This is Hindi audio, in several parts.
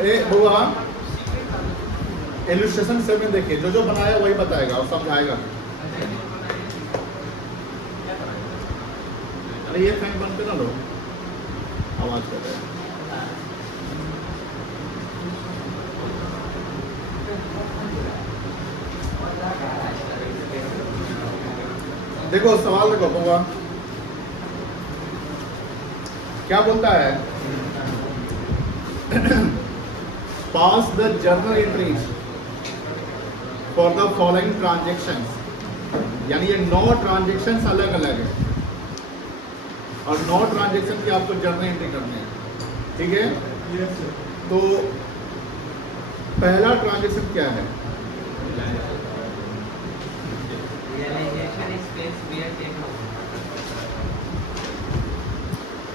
ए बुआ इलस्ट्रेशन 7 देखिए, जो जो बनाया वही बताएगा और समझाएगा। अरे ये फैन बंद कर ना लो, आवाज कर रहे हैं। देखो सवाल देखो बुआ क्या बोलता है, pass the journal entries for the following transactions, यानी ये 9 ट्रांजेक्शंस अलग अलग है और 9 ट्रांजेक्शन की आपको जर्नल एंट्री करनी है, ठीक है। तो पहला ट्रांजेक्शन क्या है?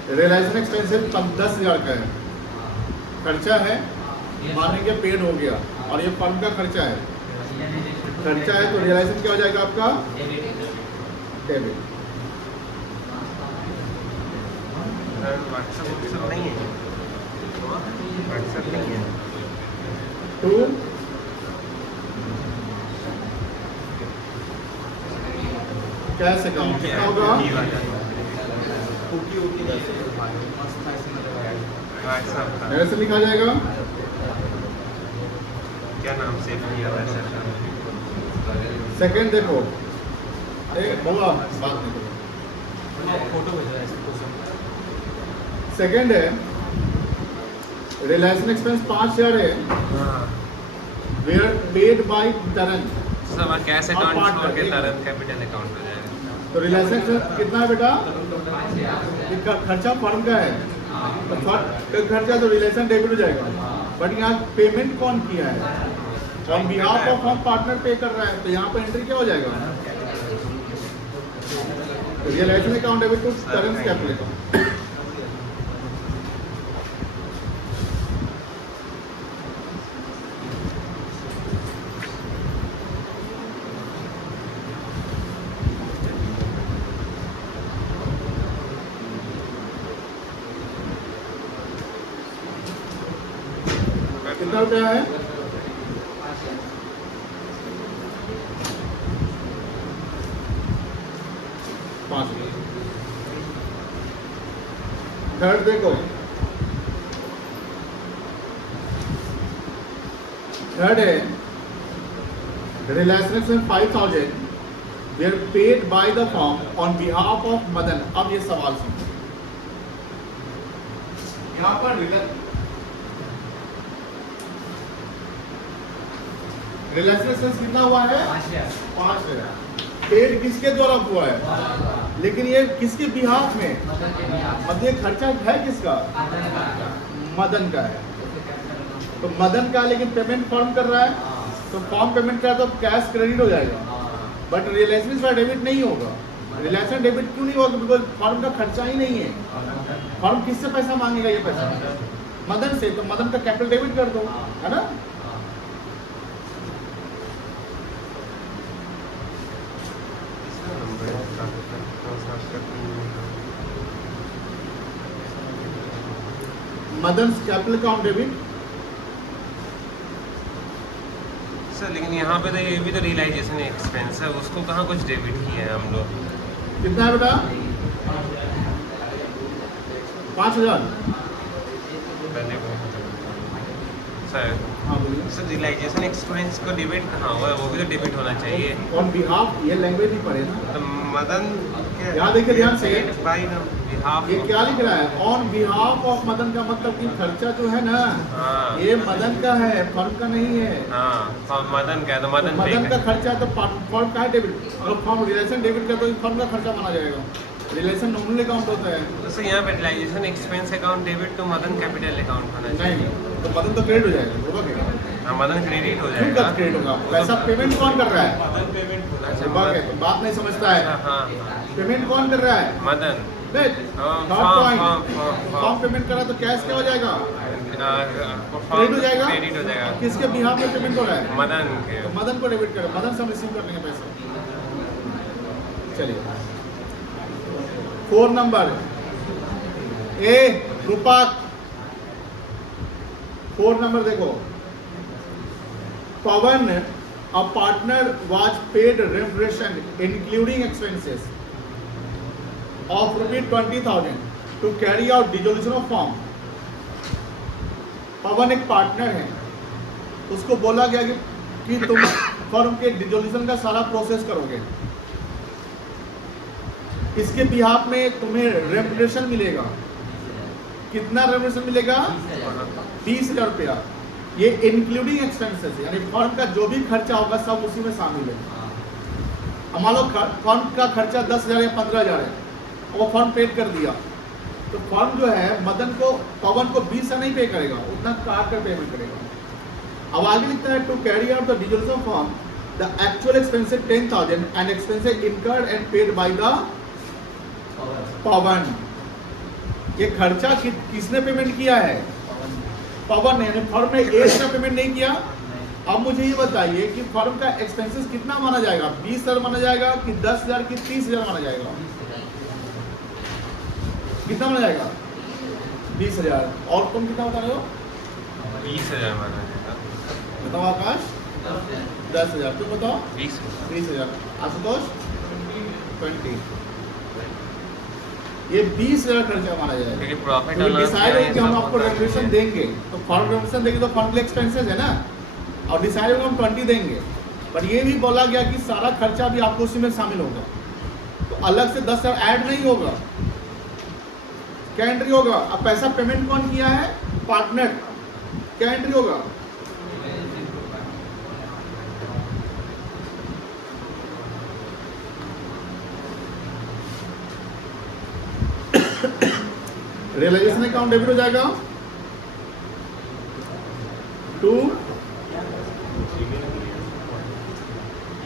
रियलाइजेशन एक्सपेंसिव 10,000 का है, खर्चा है, माने के पेड हो गया और ये फर्म का खर्चा है, खर्चा है, तो रियलाइजेशन क्या हो जाएगा आपका? डेबिट। टू कैश अकाउंट कितना होगा? ऐसे लिखा जाएगा, क्या नाम से सेकंड देखो, बोला बात नहीं करो। सेकंड है रियलाइजेशन एक्सपेंस 5,000 है, वेयर पेड बाय तरन, सब कैश अकाउंट छोड़ के तरन कैपिटल अकाउंट हो जाएगा। तो रियलाइजेशन एक्सपेंस कितना है बेटा? इसका खर्चा फर्म का है, तो फर्म का खर्चा तो रिलेशन डेबिट हो जाएगा, बट यहाँ पेमेंट कौन किया है? ऑन बिहाफ ऑफ हम पार्टनर पे कर रहा है, तो यहाँ पे एंट्री क्या हो जाएगा? Realisation account debit to current capital account. कितना रुपया है? 5। थर्ड देखो, थर्ड है realisation 5,000 were paid by the firm on behalf of Madan. अब ये सवाल सुनो, यहाँ पर रियलाइजेशन कितना हुआ है? 5,000। पेड किसके द्वारा हुआ है? लेकिन ये किसके बिहाफ में? मतलब ये खर्चा है किसका? मदन का है। तो मदन का, लेकिन पेमेंट फर्म कर रहा है, तो फर्म पेमेंट कर रहा है तो कैश क्रेडिट हो जाएगा, बट रियलाइजेशन का डेबिट नहीं होगा। रियलाइजेशन डेबिट क्यों नहीं होगा? बिकॉज फर्म का खर्चा ही नहीं है। फर्म किससे पैसा मांगेगा? ये पैसा मदन से, तो मदन का कैपिटल डेबिट कर दो, है ना। Madan capital account debit. Sir लेकिन यहाँ पे तो ये भी तो रियलाइजेशन एक्सपेंस है, उसको कहाँ कुछ डेबिट किया है हम लोग। कितना है बेटा? 5,000। सर सर रियलाइजेशन एक्सपेंस को डेबिट कहाँ हुआ है? वो भी तो डेबिट होना चाहिए। ऑन बिहाफ, ये लैंग्वेज नहीं पढ़े ना। तो मदन यहाँ देखिए ध्यान से, बाई बिहाफ, ये क्या लिख रहा है? ऑन बिहाफ ऑफ मदन का मतलब कि खर्चा जो है ना, हाँ ये मदन का है, फर्म का नहीं है। हाँ मदन का है, तो मदन मदन का खर्चा तो फर्म का है डेबिट, और फर्म रिलेशन डेबिट का तो फर्म का खर्चा माना जाएगा। रिलेशन नॉमिनल अकाउंट होता है। तो सर यहाँ पे रियलाइजेशन एक्सपेंस अकाउंट डेबिट तो मदन कैपिटल अकाउंट होना चाहिए। नहीं, तो मदन तो क्रेडिट हो जाएगा, होगा क्या? हाँ मदन क्रेडिट हो क्यों जाएगा। क्रेडिट होगा? पैसा पेमेंट कौन कर रहा है? अच्छा होगा क्या? तो बात नहीं समझता है। हाँ पेमेंट कौन कर रहा है? मदन। फॉर्म पेमेंट करा तो कैश क्या हो जाएगा? क्रेडिट हो जाएगा। क्रेडिट हो जाएगा। किसके बिहाफ में पेमेंट हो रहा है? मदन के। तो मदन को डेबिट करें, मदन से हम रिसीव कर लेंगे पैसा। चलिए 4 नंबर, ए रूपक 4 नंबर देखो, Pawan a partner was paid remuneration including expenses of ₹20,000 to carry out dissolution of firm. Pawan एक पार्टनर है, उसको बोला गया कि तुम फर्म के डिसोल्यूशन का सारा प्रोसेस करोगे, इसके बिहाफ में तुम्हें रेम्युनरेशन मिलेगा। कितना रेम्युनरेशन मिलेगा? 20,000 रुपया। ये इंक्लूडिंग एक्सपेंसेस है, यानी फर्म का जो भी खर्चा होगा सब उसी में शामिल है। अब मान लो फर्म का खर्चा 10,000 या 15,000 है, वो फर्म पेड कर दिया, तो फर्म जो है पवन को 20 से नहीं पे करेगा, उतना काट कर पेमेंट करेगा। अब आगे लिखता है to carry out the dissolution firm the actual expenses 10,000 and expenses incurred and paid by the Pawan. ये खर्चा किसने पेमेंट किया है? पवन ने, यानी फर्म ने एक का पेमेंट नहीं किया। अब मुझे ये बताइए कि फर्म का एक्सपेंसेस कितना माना जाएगा? 20,000 माना जाएगा कि 10,000 की 30,000 माना जाएगा? कितना माना जाएगा? 20,000। और तुम कितना बता रहे हो? 20,000 माना जाएगा। बताओ आकाश। 10,000। तुम बताओ? 20,000। आशुतोष? 20। ये 20,000 खर्चा माना जाएगा, क्योंकि प्रॉफिट तो डिसाइड है कि हम आपको रेम्युनरेशन देंगे, तो फर्म रेम्युनरेशन देंगे तो फर्म के एक्सपेंसेस है ना, और डिसाइड है हम 20 देंगे, बट ये भी बोला गया कि सारा खर्चा भी आपको उसी में शामिल होगा, तो अलग से 10,000 ऐड नहीं होगा। क्या एंट्री होगा? अब पैसा पेमेंट कौन किया है? पार्टनर। क्या एंट्री होगा? रियलाइजेशन अकाउंट डेबिट हो जाएगा टू,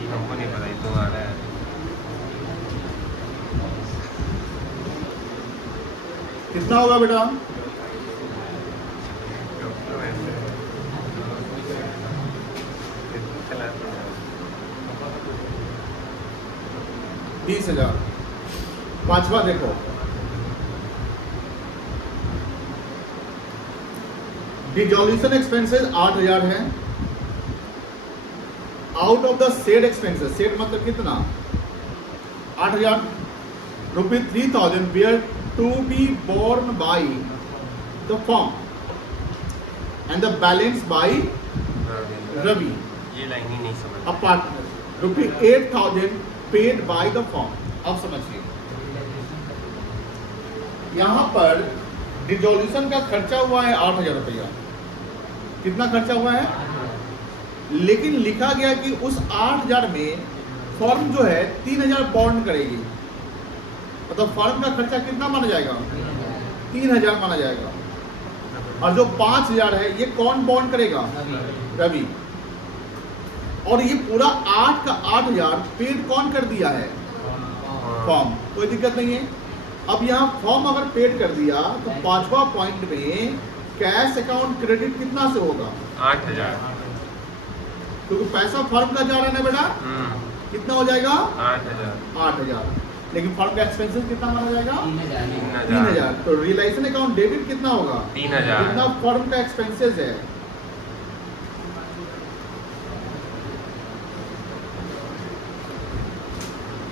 हमको नहीं पता, ये तो आ रहा है। कितना होगा बेटा? ₹20,000। पांचवा देखो, डिसोल्यूशन एक्सपेंसेस 8,000 है। Out of the said expenses, said मतलब कितना? 8,000 रुपये 3,000 were to be borne by the firm and the balance by Ravi ये लाइन ही नहीं समझ। A partner ₹8,000 paid by the firm. अब समझिए, यहां पर डिसोल्यूशन का खर्चा हुआ है 8,000 रुपया। कितना खर्चा हुआ है? लेकिन लिखा गया कि उस 8,000 में फर्म जो है 3,000 बॉन्ड करेगी, मतलब फर्म का खर्चा कितना माना जाएगा? 3,000 माना जाएगा। और जो 5,000 है ये कौन बॉन्ड करेगा? रवि। और ये पूरा 8 का 8,000 पेड कौन कर दिया है? फर्म। कोई दिक्कत नहीं है। अब यहाँ फॉर्म अगर पेड कर दिया तो पांचवा पॉइंट में कैश अकाउंट क्रेडिट कितना से होगा? 8,000। क्योंकि पैसा फर्म का जा रहा है ना बेटा, कितना हो जाएगा? 8,000। लेकिन फर्म का एक्सपेंसेस कितना माना जाएगा? 3,000। तो रियलाइजेशन अकाउंट डेबिट कितना होगा? 3,000। कितना फर्म का एक्सपेंसेस है?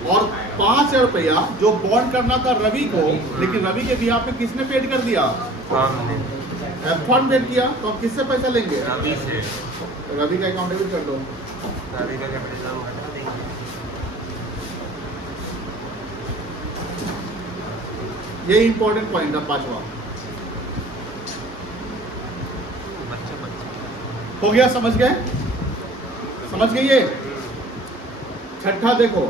और 5,000 रुपया जो बॉन्ड करना था रवि को, लेकिन रवि के बिहाफ में किसने पेड कर दिया? फर्म पेड किया। तो हम किससे पैसा लेंगे? रवि से। रवि का अकाउंट डेबिट कर दो। रवि का कैपिटल नाम हटा देंगे। ये इंपॉर्टेंट पॉइंट है पांचवा। हो गया? समझ गए? समझ गए? ये छठा देखो,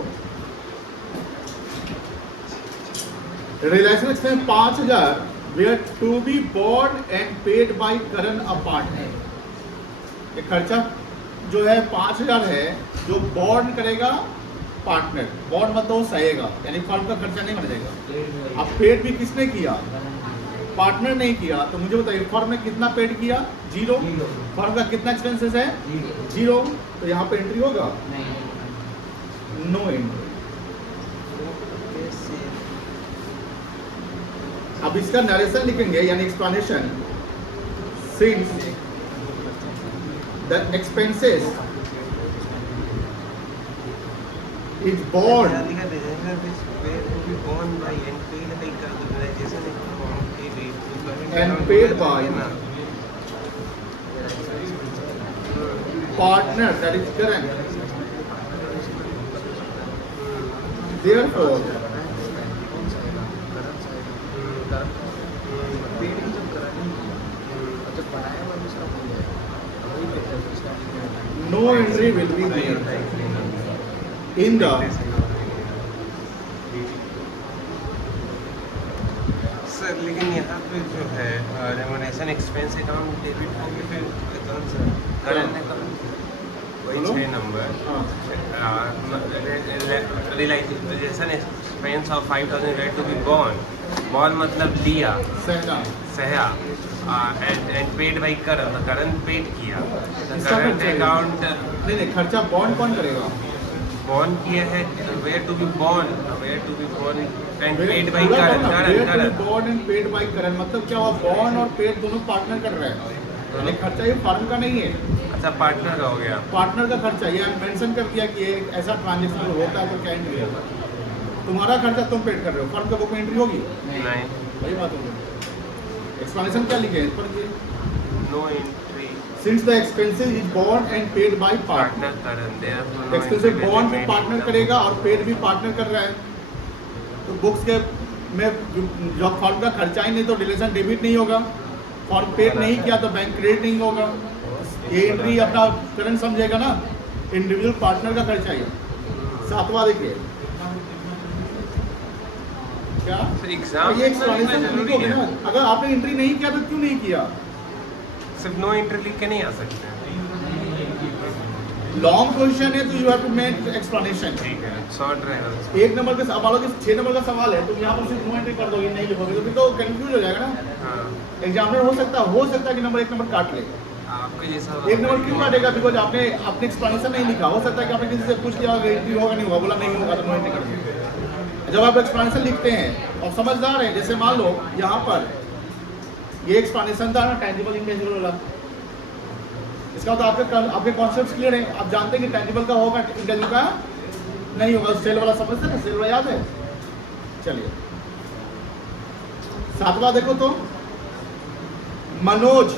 realisation expense 5,000 were to be borne and paid by Karan a partner. ये खर्चा जो है 5,000 है जो बॉर्न करेगा पार्टनर। बॉर्न मतलब वो सहेगा, यानी फर्म का खर्चा नहीं बन जाएगा। अब पेड भी किसने किया? पार्टनर नहीं किया। तो मुझे बताइए फर्म ने कितना पेड किया? 0। फर्म का कितना एक्सपेंसेस है? 0। तो यहाँ पे एंट्री होगा? No entry. अब इसका नरेशन लिखेंगे, यानी explanation. Since the expenses is borne and paid by partner, that is current. Therefore, no entry will be made in the sir लेकिन यहाँ पे जो है रेमोनेशन एक्सपेंस अकाउंट डेबिट होगी फिर कौन सा करंट अकाउंट वही बोलो। 6 number realisation expense of 5000 rate to be borne मतलब दिया सहना सहा and paid by current paid किया इसका करंट खर्चा है। अकाउंट नहीं खर्चा बॉन्ड कौन करेगा? बॉर्न किया है were to be borne and paid by पूरा करंट बोलना, where to be current born and paid by current, मतलब क्या हुआ, बॉन्ड और पेड दोनों पार्टनर कर रहे हैं। लेकिन खर्चा ये फर्म का नहीं है, अच्छा पार्टनर का हो गया पार्टनर का खर्चा। ये मेंशन कर दिया कि ये ऐसा ट्रांजेक्शन होता है तो क्या एंट्री होगा। तुम्हारा खर्चा तुम पेड कर रहे हो, फर्म का बुक में एंट्री होगी, नहीं वही बात होगी। एक्सप्लेनेशन क्या लिखे हैं इस पर? No entry since the expenses is borne and paid by partner, partner current expenses bond भी पार्टनर करेगा और पेड भी पार्टनर कर रहा है। तो बुक्स के में जो फर्म का खर्चा ही नहीं तो रिलेशन डेबिट नहीं होगा, फर्म पेड नहीं किया तो बैंक क्रेडिट नहीं होगा। ये एंट्री अपना करंट समझेगा ना, इंडिविजुअल पार्टनर का खर्चा ही। सातवां देखिए क्या, एग्जाम ये एक्सप्लेनेशन लिखोगे ना। अगर आपने एंट्री नहीं किया तो क्यों नहीं किया? सिर्फ नो एंट्री लिख के नहीं आ सकते लॉन्ग क्वेश्चन है तो you have to make explanation. ठीक है शॉर्ट रहेगा एक नंबर के सवालों के 6 नंबर का सवाल है, तुम यहाँ पर सिर्फ नो एंट्री कर दोगे, नहीं लिखोगे तो फिर तो कंफ्यूज हो जाएगा ना। हाँ एग्जामिनर हो सकता है कि नंबर 1 नंबर काट ले। आपके जैसा 1 नंबर क्यों काटेगा? बिकॉज आपने अपने एक्सप्लेनेशन नहीं लिखा। हो सकता है कि आपने किसी से पूछ लिया होगा एंट्री होगा नहीं होगा, बोला नहीं होगा तो नो एंट्री कर दीजिए। जब आप एक्सप्लेनेशन लिखते हैं और समझदार हैं, जैसे मान लो यहाँ पर ये एक्सप्लेनेशन था ना टेंजिबल इंटेंजिबल वाला, इसका तो आपके कॉन्सेप्ट क्लियर है। आप जानते हैं कि टेंजिबल का होगा, इंटेंजिबल का नहीं होगा। सेल वाला समझते हैं ना, सेल वाला याद है। चलिए सातवां देखो तो, Manoj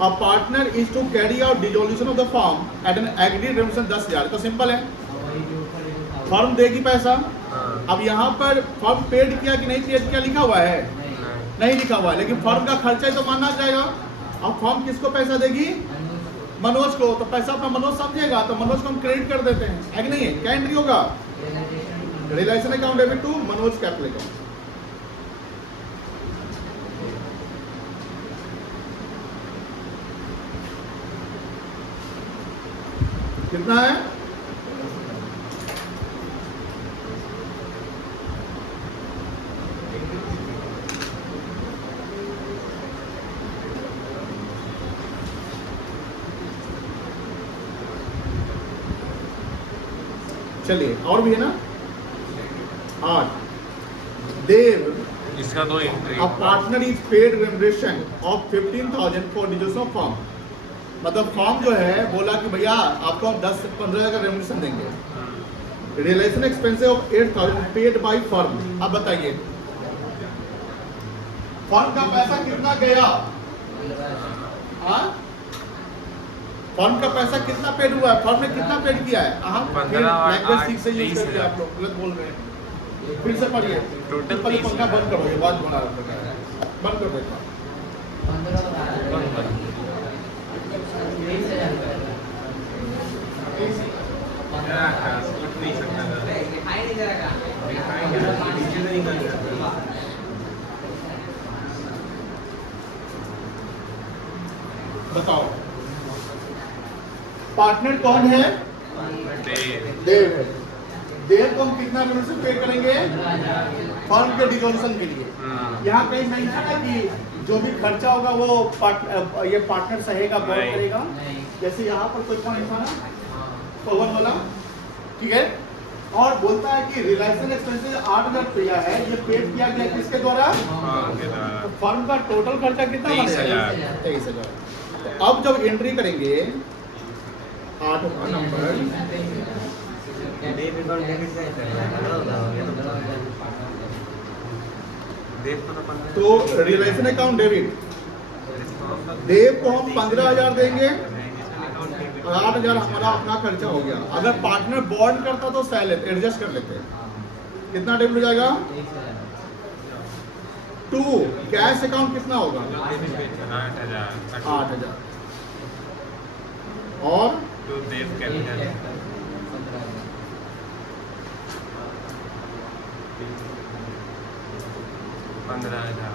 a partner is to carry out dissolution of the firm at an agreed remuneration 10,000। तो सिंपल है, फर्म देगी पैसा। अब यहाँ पर फर्म पेड किया कि नहीं पेड किया लिखा हुआ है? नहीं लिखा हुआ है, लेकिन फर्म का खर्चा ही तो मानना जाएगा। अब फर्म किसको पैसा देगी? मनोज को। तो पैसा अपना मनोज समझेगा तो मनोज को हम क्रेडिट कर देते हैं, है कि नहीं है? क्या एंट्री होगा? Relation account debit to Manoj capital account. कितना है? चलिए और भी है ना। 8 देव इसका दो entry A partner is paid remuneration of 15,000 for details of firm। मतलब फॉर्म जो है बोला कि भैया आपको हम 10 से 15,000 का रेमुनेशन देंगे। Realisation expenses of 8,000 paid by firm. अब बताइए फर्म का पैसा कितना गया? हाँ, फर्म का पैसा कितना पेड हुआ है? फर्म ने कितना पेड किया है? हाँ, 15 और लैंग्वेज 8, ठीक से यूज 23 करके आप लोग गलत बोल रहे हैं। फिर से पढ़िए। टोटल पहले 23 पंखा बंद करो, ये बात बना रहा है। बंद कर देता हूँ। उठ नहीं सकता बताओ पार्टनर कौन है? देव है। देव को हम कितना रेमुनेशन पे करेंगे? फर्म के डिसोल्यूशन के लिए। यहाँ कहीं नहीं था ना कि जो भी खर्चा होगा वो ये पार्टनर सहेगा, बॉन्ड नहीं। करेगा। जैसे यहाँ पर कोई पॉइंट था ना पवन वाला, ठीक है। और बोलता है कि रिलेशन एक्सपेंसेस 8,000 रुपया है, ये पेड किया गया किसके द्वारा? तो फर्म का टोटल खर्चा कितना? 23,000। 23,000। तो अब जब एंट्री करेंगे 8वां नंबर, डेबिट और क्रेडिट का ही चलेगा। देव को तो 15 तो रियलाइजेशन अकाउंट डेबिट, देव को हम 15,000 देंगे और 8,000 हमारा अपना खर्चा हो गया। अगर पार्टनर बॉन्ड करता तो सह लेते, एडजस्ट कर लेते। कितना डेबिट हो जाएगा? 2। कैश अकाउंट कितना होगा? 8,000 और तो देव कैपिटल 15,000।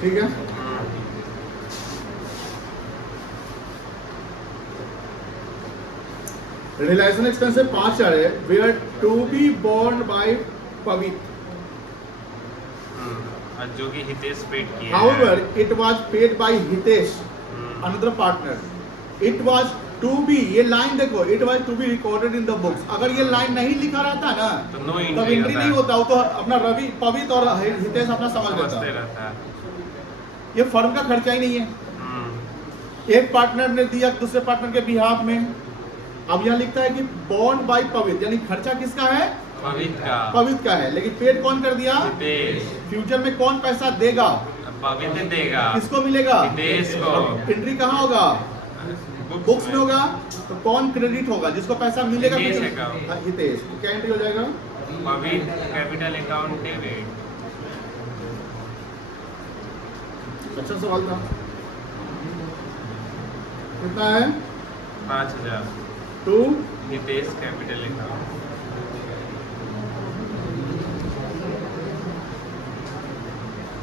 ठीक है। रियलाइजेशन एक्सपेंस 5,000 है, were to be borne by Pavitra. जो कि हितेश पेड किया। However, it was paid by Hitesh, another partner. It was to be, ये लाइन देखो, it was to be recorded in the books। अगर ये लाइन नहीं लिखा रहता ना तो नो तब एंट्री नहीं होता, वो तो अपना रवि, पवित्र और हितेश अपना समझ लेता। रहता। ये फर्म का खर्चा ही नहीं है। एक पार्टनर ने दिया दूसरे पार्टनर के बिहाफ में। अब यहाँ लिखता है कि बॉन्ड बाय पवित्र, यानी खर्चा किसका है? पवित्र का है, लेकिन पेड कौन कर दिया? फ्यूचर में कौन पैसा देगा? पवित्र देगा। किसको मिलेगा? हितेश को। एंट्री कहाँ होगा? बुक्स में होगा। तो कौन क्रेडिट होगा? जिसको पैसा मिलेगा हितेश। तो क्या एंट्री हो जाएगा? पवित्र कैपिटल अकाउंट डेबिट। अच्छा सवाल था। कितना है? 5,000 2 हितेश कैपिटल अकाउंट।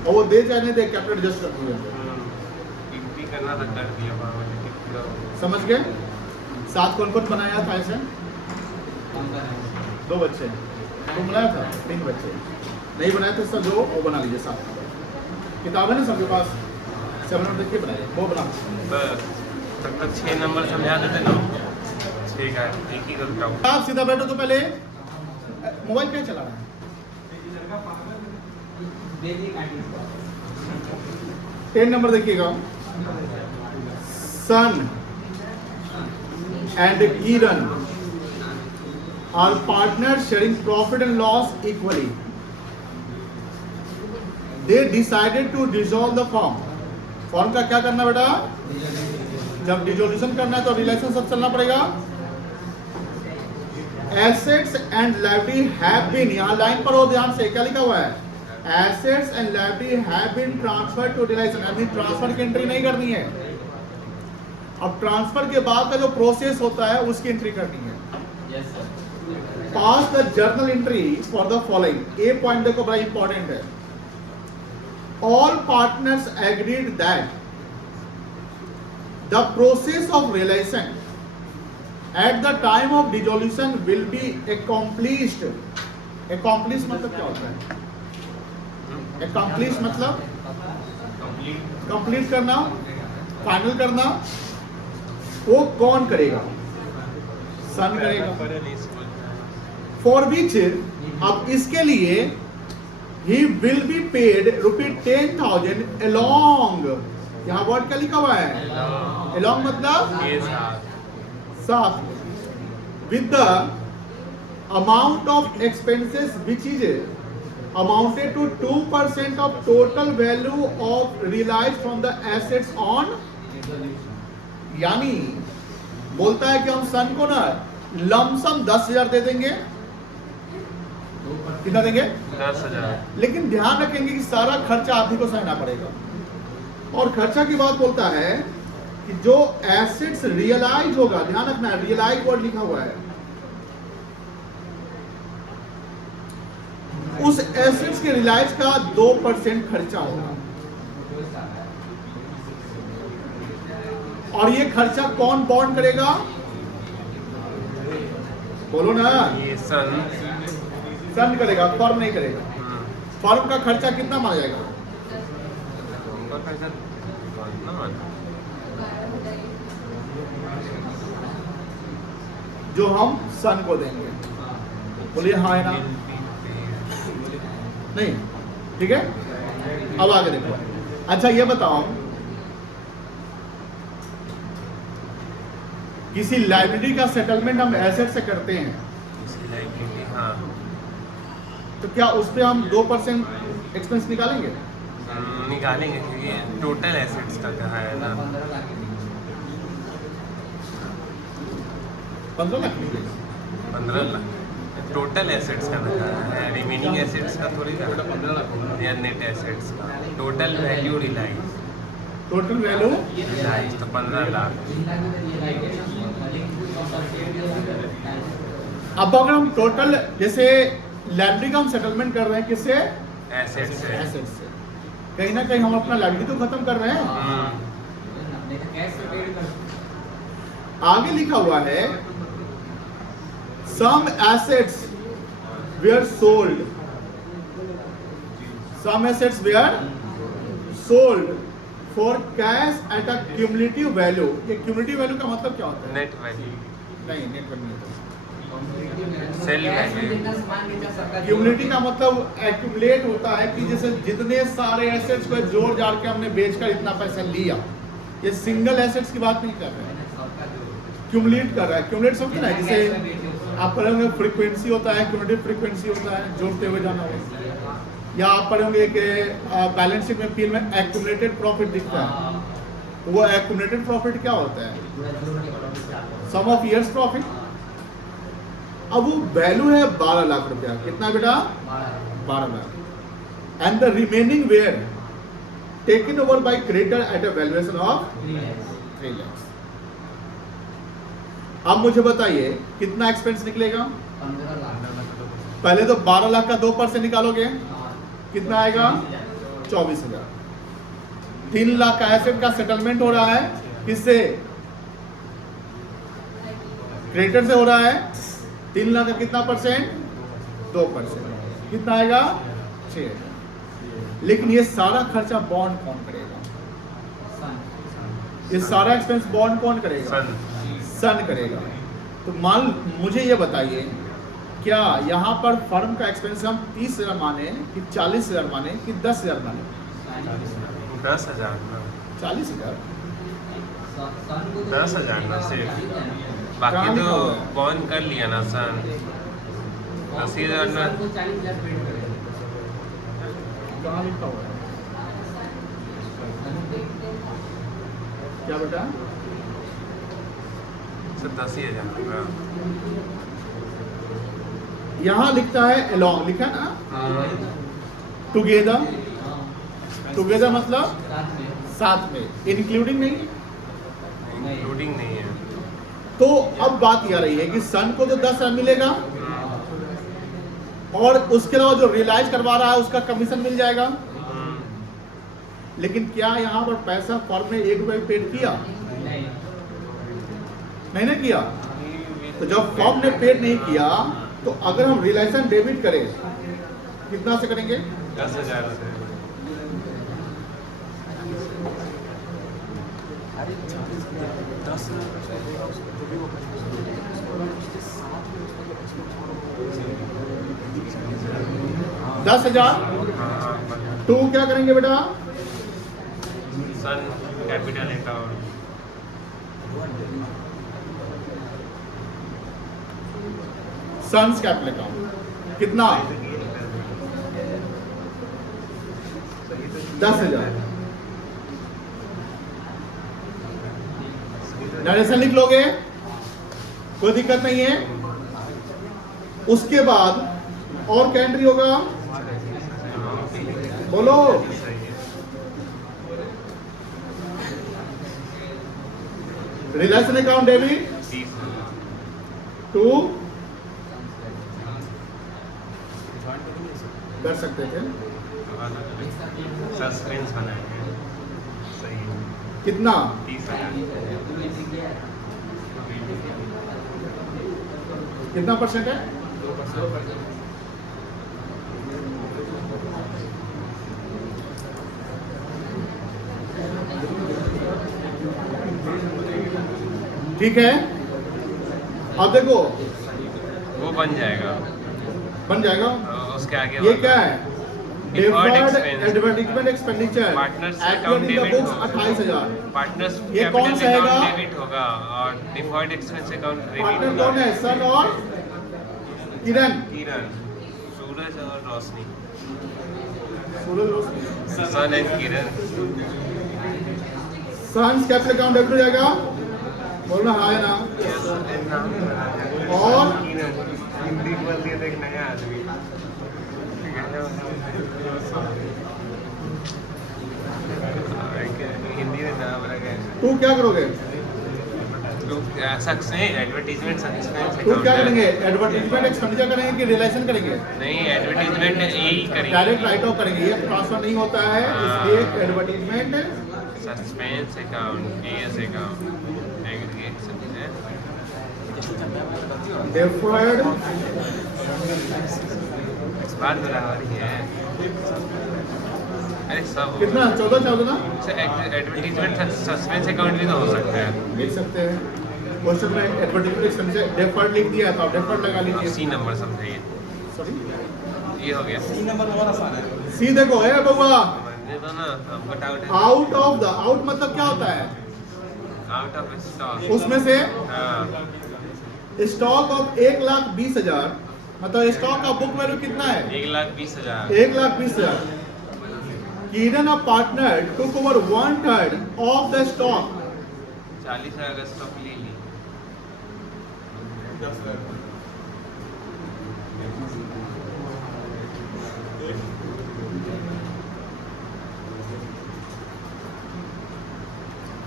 और वो दे चाहे नहीं दे, कैपिटल एडजस्ट कर दिया। गिनती करना था, कर दिया फॉर्मेलिटी पूरा। समझ गए? साथ कौन कौन बनाया था ऐसे? 2 बच्चे। तुम बनाया था? 3 बच्चे। नहीं बनाए थे सब, जो वो बना लीजिए साथ। किताब है ना सबके पास? 7 नंबर देख के बनाइए, वो बना। बस तब तक 6 नंबर समझा देते ना। ठीक है, एक ही करता हूँ। आप सीधा बैठो। तो पहले मोबाइल क्या चला रहा है? 10 नंबर देखिएगा। Sun and Kiran are partners sharing profit and loss equally. They decided to dissolve the firm. Firm का क्या करना बेटा? जब डिसोल्यूशन करना है तो रिलेशन सब चलना पड़ेगा। Assets and liability have been, यहां लाइन पर हो ध्यान से, क्या लिखा हुआ है? Assets and liability have been transferred to relation. यानी ट्रांसफर की एंट्री नहीं करनी है। अब ट्रांसफर के बाद का जो प्रोसेस होता है उसकी एंट्री करनी है। Pass the journal entry for the following. A point देखो, बड़ा इंपॉर्टेंट है। All partners agreed that the process of realization at the time of dissolution will be accomplished। accomplished मतलब क्या होता है? accomplished मतलब कंप्लीट करना, फाइनल करना। वो कौन करेगा? सन करेगा। फॉर विच, अब इसके लिए he will be paid ₹10,000 along। यहाँ वर्ड क्या लिखा हुआ है? along मतलब साथ, with the amount of expenses which is amounted to 2% of total value of realized from the assets on। यानी बोलता है कि हम सन को ना लमसम 10,000 दे देंगे। कितना देंगे? 10,000। लेकिन ध्यान रखेंगे कि सारा खर्चा आप ही को सहना पड़ेगा। और खर्चा की बात बोलता है कि जो एसेट्स रियलाइज होगा, ध्यान रखना है, रियलाइज वर्ड लिखा हुआ है, उस एसेट्स के रियलाइज का 2% खर्चा होगा। और ये खर्चा कौन बॉन्ड करेगा? बोलो ना। ये सन करेगा, फर्म नहीं करेगा। फर्म का खर्चा कितना माना जाएगा? जो हम सन को देंगे। बोलिए हाँ है ना? नहीं, ठीक है। अब आगे देखो, अच्छा ये बताओ, किसी लाइब्रेरी का सेटलमेंट हम एसेट से करते हैं इसी लाइब्रेरी, हाँ तो क्या उस पर हम 2% एक्सपेंस निकालेंगे? निकालेंगे क्योंकि टोटल एसेट्स का कहा है ना। 15 लाख निकलेगा। 15 लाख टोटल एसेट्स का कहा है, रिमेनिंग एसेट्स का थोड़ी कहा, या नेट एसेट्स का। Total value realise, total value realise तो 15 लाख। अब अगर हम टोटल जैसे लाइब्रेरी का हम सेटलमेंट कर रहे हैं किससे? एसेट से। एसेट से। कहीं ना कहीं हम अपना लाइब्रेरी तो खत्म कर रहे हैं। आगे लिखा हुआ है some assets were sold, some assets were sold for cash at a cumulative value. ये क्यूमुलेटिव वैल्यू का मतलब क्या होता है? नेट वैल्यू, नहीं, नेट वैल्यू नहीं। Sale value. क्यूमुलेटिव का मतलब एक्यूमुलेट होता है कि जैसे जितने सारे एसेट्स को जोड़ जाड़ के हमने बेचकर इतना पैसा लिया। ये सिंगल एसेट्स की बात नहीं कर रहे हैं, क्यूमुलेट कर रहा है। क्यूमुलेट समझ ना, जैसे आप पढ़ोगे फ्रीक्वेंसी होता है, क्यूमुलेटिव फ्रीक्वेंसी होता है, जोड़ते हुए जाना होगा। या आप पढ़ोगे कि बैलेंस शीट में पीएल में एक्यूमुलेटेड प्रॉफिट दिखता है, वो एक्यूमुलेटेड प्रॉफिट क्या होता है? सम ऑफ ईयर्स प्रॉफिट। अब वो वैल्यू है 12 लाख रुपया। कितना बेटा? 12 lakh. And the remaining where taken over by creditor at a valuation of 3 lakh. अब मुझे बताइए कितना एक्सपेंस निकलेगा? 15 लाख। पहले तो 12 लाख का 2% निकालोगे, कितना आएगा? 24,000। 3 लाख का एसेट का सेटलमेंट हो रहा है, किससे? क्रेडिटर से हो रहा है। 3 लाख का कितना परसेंट? 2%। कितना आएगा? 6,000। लेकिन ये सारा खर्चा बॉन्ड कौन करेगा? ये सारा एक्सपेंस बॉन्ड कौन करेगा? सन करेगा। तो मान मुझे ये बताइए, क्या यहाँ पर फर्म का एक्सपेंस हम 30,000 माने कि 40,000 माने कि 10,000 माने? 10,000 ना, 40,000। 10,000 ना सिर्फ, बाकी कहाँ तो लिखा हुआ है? बॉन्ड कर लिया ना सन। 80,000 ना, कहाँ लिखा हुआ है? क्या बेटा? सिर्फ 10,000 होगा। यहाँ लिखता है along, लिखा ना टुगेदर। टुगेदर मतलब साथ में, इंक्लूडिंग नहीं। इंक्लूडिंग नहीं है। तो अब बात यह रही है कि सन को तो 10,000 मिलेगा और उसके अलावा जो रियलाइज करवा रहा है उसका कमीशन मिल जाएगा। लेकिन क्या यहाँ पर पैसा फर्म ने 1 रुपये पेड किया? नहीं ना किया। तो जब फर्म ने पेड नहीं किया तो अगर हम रियलाइजेशन डेबिट करें, कितना से करेंगे? 10,000 से। दस 10,000 टू क्या करेंगे बेटा? Sun capital account. Sun's capital account कितना? 10,000। नरेशन लिख लोगे, कोई दिक्कत नहीं है। उसके बाद और क्या एंट्री होगा? बोलो। रिलेशन अकाउंट डेबिट टू कर सकते थे। सस्पेंस बनाएंगे, सही है। कितना? 30,000। कितना परसेंट है? 2%। ठीक है। अब देखो वो बन जाएगा, बन जाएगा। उसके आगे ये क्या है? Deferred deferred expense advertisement expenditure partners at account in the debit books होगा 28,000। पार्टनर्स ये कौन कैपिटल सा हैगा? अकाउंट डेबिट होगा और deferred expense account credit partner होगा कौन है? सन और किरण। किरण सूरज और रोशनी सूरज रोशनी। Sun and Kiran Sun's capital account debit हो जाएगा, बोलना हाँ है ना। और हिंदी बोल दिया था एक नया आदमी हिंदी में नाम रखा है तू क्या करोगे? शख्स है एडवर्टीजमेंट सस्पेंस तू क्या करेंगे? एडवर्टाइजमेंट एक्सपेंडिचर करेंगे कि रिलेशन करेंगे? नहीं एडवर्टीजमेंट यही करेंगे डायरेक्ट राइट ऑफ करेंगे, ये ट्रांसफर नहीं होता है, इसलिए advertisement suspense account as account aggregate सब है डिफर्ड बात बराबर ही है अरे सब कितना 14 ना एडवर्टीजमेंट सस्पेंस अकाउंट भी तो हो सकता है लिख सकते हैं। क्वेश्चन में एडवर्टाइजमेंट एक्सपेंडिचर डिफर्ड लिख दिया तो आप डिफर्ड लगा लीजिए। सी नंबर समझाइए सॉरी ये हो गया सी देखो है बउआ, समझने दो ना हमको डाउट है आउट ऑफ द, आउट मतलब क्या होता है? आउट ऑफ स्टॉक उसमें से हाँ स्टॉक ऑफ 1,20,000 मतलब स्टॉक का बुक वैल्यू कितना है? 1,20,000 1,20,000। Kiran a partner took over 1/3 of the stock. 40,000 का स्टॉक ले ली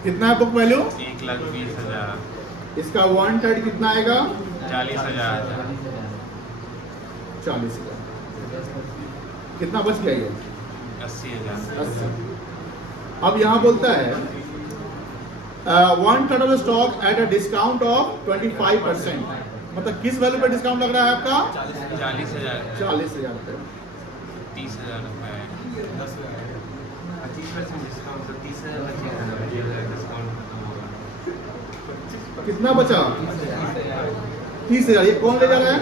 कितना है बुक वैल्यू? 1,20,000 इसका 1/3 कितना आएगा? 40,000 40,000। कितना बच गया ये? 80,000 80। अब यहाँ बोलता है 1/3 of stock at a discount of 25%। मतलब किस वैल्यू पे डिस्काउंट लग रहा है आपका? 40,000 40,000 रुपये। 30,000 रुपये 25% डिस्काउंट तो 30,000 बचेगा डिस्काउंट खत्म होगा कितना बचा? 30,000। ये कौन ले जा रहा है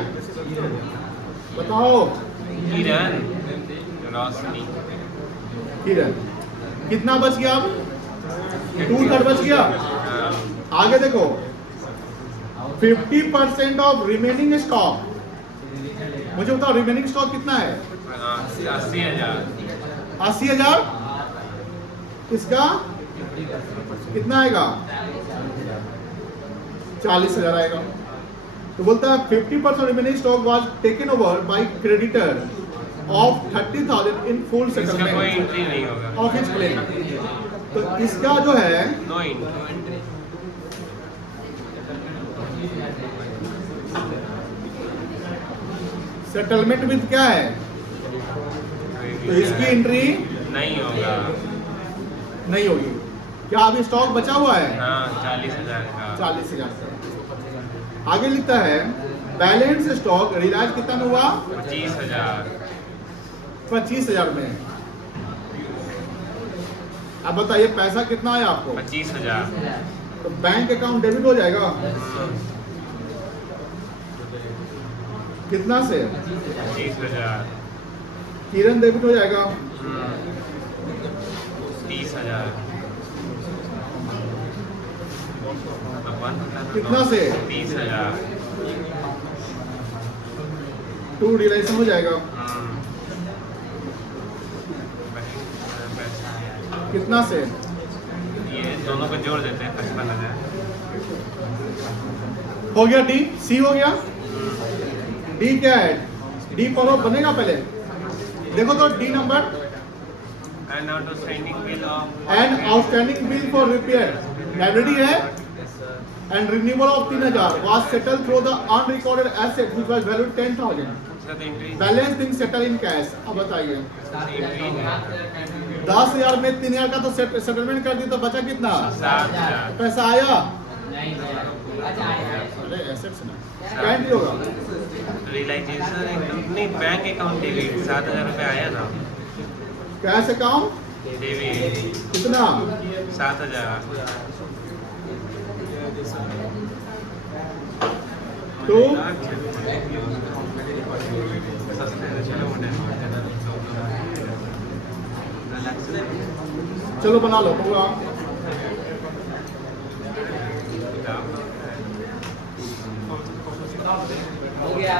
बताओ? किरण रोशनी किरण। कितना बच गया? अब 2/3 बच गया। हाँ, आगे देखो 50% ऑफ रिमेनिंग स्टॉक। मुझे बताओ रिमेनिंग स्टॉक कितना है? 80,000 80,000। इसका कितना आएगा? 40,000 आएगा। तो बोलता है 50% remaining stock was taken over by creditor of 30,000 in full इसका कोई सेटलमेंट एंट्री नहीं होगा ऑफ हिज क्लेम। तो इसका जो है नो एंट्री सेटलमेंट विद क्या है? तो इसकी एंट्री नहीं होगा नहीं होगी। क्या अभी स्टॉक बचा हुआ है? हाँ 40,000 का 40,000 का। आगे लिखता है बैलेंस स्टॉक रिलायंस कितना में हुआ? 25,000 25,000 में। अब बताइए पैसा कितना है आपको? 25,000 तो बैंक अकाउंट डेबिट हो जाएगा कितना से? 25,000 किरण डेबिट हो जाएगा 30,000 कितना से? 30,000 टू रिलेशन हो जाएगा पैसा आया कितना से? ये दोनों को जोड़ देते हैं 55,000 हो गया डी। सी हो गया। डी क्या है? डी पर बनेगा पहले देखो तो D number and outstanding bill of and outstanding bill for repair library है and renewal of 3,000 was settled through the unrecorded asset which was valued 10,000. Balance thing settle in cash. अब बताइए 10,000 में 3,000 का तो सेटलमेंट कर दिया तो बचा कितना? 7,000 पैसा आया? नहीं अरे एसेट्स ना क्या एंट्री होगा? रियलाइजेशन नहीं बैंक अकाउंट डेबिट 7,000 रुपये आया था कैश अकाउंट डेबिट कितना? 7,000 तो सस्ते चलो चलो बना लो प्रोग्राम। हो गया,